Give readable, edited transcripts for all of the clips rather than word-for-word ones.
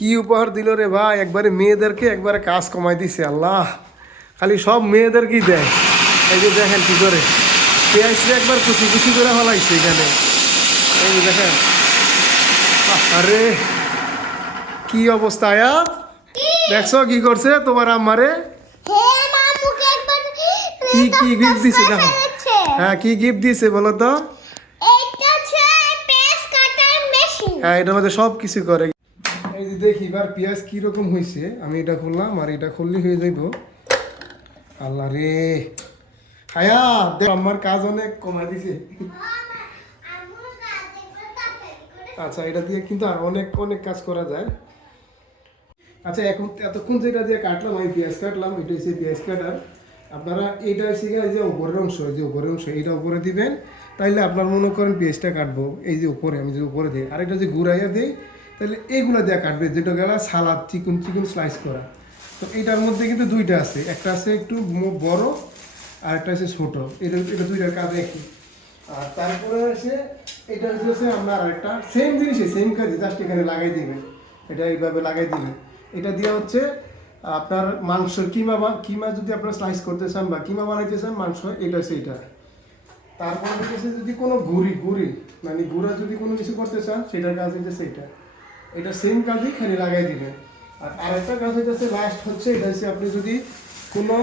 কি উপহার দিল রে ভাই, একবারে মেয়েদেরকে একবারে কাজ কমাই দিছে আল্লাহ, খালি সব মেয়েদেরকেই দেয়। এই যে দেখেন কি করে পেঁয়াজটা একবার কুচি কুচি করে ফেলাইছে এখানে, এই যে দেখেন। আরে কি অবস্থা আয়াত, দেখছো কি করছে তোমার আম্মারে? কি কি গিফট দিছে দেখো। হ্যাঁ কি গিফট দিছে বলো তো? হ্যাঁ এটার মধ্যে সব কিছু করে। এই যে দেখি এবার পেঁয়াজ কিরকম হয়েছে, আমি এটা খুললাম আর এটা খুললে হয়ে যাইব। আল্লাহ রে হায়া দেখ আমার কাজ অনেক কমাই দিছে। আচ্ছা এটা দিয়ে কিন্তু আর অনেক অনেক কাজ করা যায়। আচ্ছা এখন এতক্ষণ যেটা দিয়ে কাটলাম, আমি পেঁয়াজ কাটলাম, এটা হচ্ছে পেঁয়াজ কাটার। আপনারা এইটা হচ্ছে এই যে উপরের অংশ, এই যে উপরের অংশ এইটা উপরে দিবেন, তাইলে আপনার মনে করেন পেঁয়াজটা কাটবো এই যে উপরে, আমি যে উপরে দিই, আর এটা যে ঘুরাইয়া দিই তাহলে এইগুলো দিয়ে কাটবে, যেটা গেল সালাদ চিকন চিকন স্লাইস করা। তো এইটার মধ্যে কিন্তু দুইটা আছে, একটা আছে একটু বড় আর একটা আছে ছোট, এটা এটা দুইটার কাজ একই। আর তারপরে আছে এটা হচ্ছে আপনার আরেকটা সেম জিনিসই সেম কাজে, জাস্ট এখানে লাগাই দিবেন, এটা এইভাবে লাগাই দিবেন। এটা দিয়ে হচ্ছে আপনার মাংস কিমা কিমা যদি আপনারা স্লাইস করতে চান বা কিমা বানাইতে চান মাংস, এটা হচ্ছে এইটা। তারপরে হচ্ছে যদি কোনো গুড়ি মানে গুঁড়া যদি কোনো কিছু করতে চান সেটার কাজ হচ্ছে এইটা, এটা সেম কাজই খালি লাগাই দিবেন। আর আরেকটা কাজ হচ্ছে লাস্ট হচ্ছে এটা হচ্ছে আপনি যদি কোনো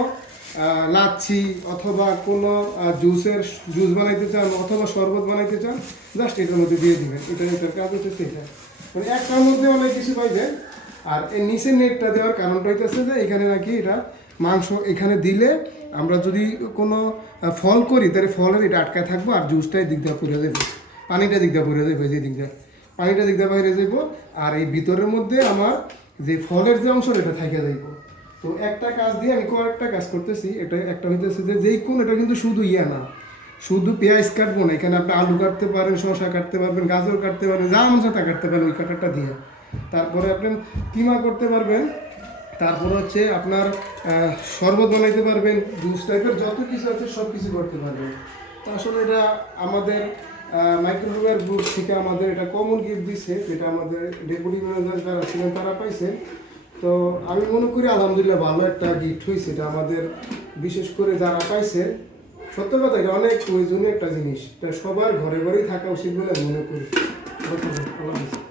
লাচ্ছি অথবা কোনো জুস বানাইতে চান অথবা শরবত বানাইতে চান, জাস্ট এটার মধ্যে দিয়ে দিবেন, এটার কাজ হচ্ছে সেটা। মানে একটার মধ্যে অনেক কিছু পাইবেন। আর এই নিচের নেটটা দেওয়ার কারণটা হইতেছে যে এখানে নাকি এটা মাংস এখানে দিলে আমরা যদি কোনো ফল করি তাহলে ফলের এটা আটকায় থাকবো, আর জুসটাই দিক দেওয়া করে দেবো, পানিটা দিক দেওয়া করে দেবো, যে দিক দেওয়া পানিটা দিক দেওয়া বাইরে যাইব, আর এই ভিতরের মধ্যে আমার যে ফলের যে অংশ এটা থাকে যাইব। তো একটা কাজ দিয়ে আমি কয়েকটা কাজ করতেছি, এটা একটা হইতেছে যে যেই কোন, এটা কিন্তু শুধু ইয়া না, শুধু পেঁয়াজ কাটবো না, এখানে আপনি আলু কাটতে পারেন, শসা কাটতে পারবেন, গাজর কাটতে পারবেন, যা মশা তা কাটতে পারেন ওই কাটারটা দিয়ে। তারপরে আপনি কিমা করতে পারবেন, তারপরে হচ্ছে আপনার শরবত বানাইতে পারবেন, জুস টাইপের যত কিছু আছে সব কিছু করতে পারবেন। তো আসলে এটা আমাদের মাইক্রোওয়েভ গ্রুপ থেকে আমাদের এটা কমন গিফট দিচ্ছে, যেটা আমাদের ডেপুটি ম্যানেজার যারা ছিলেন তারা পাইছেন। তো আমি মনে করি আলহামদুলিল্লাহ ভালো একটা গিফট হয়েছে এটা আমাদের, বিশেষ করে যারা পাইছে। সত্য কথা এটা অনেক প্রয়োজনীয় একটা জিনিস, এটা সবার ঘরে ঘরেই থাকা উচিত বলে আমি মনে করি। আল্লাহ হাফেজ।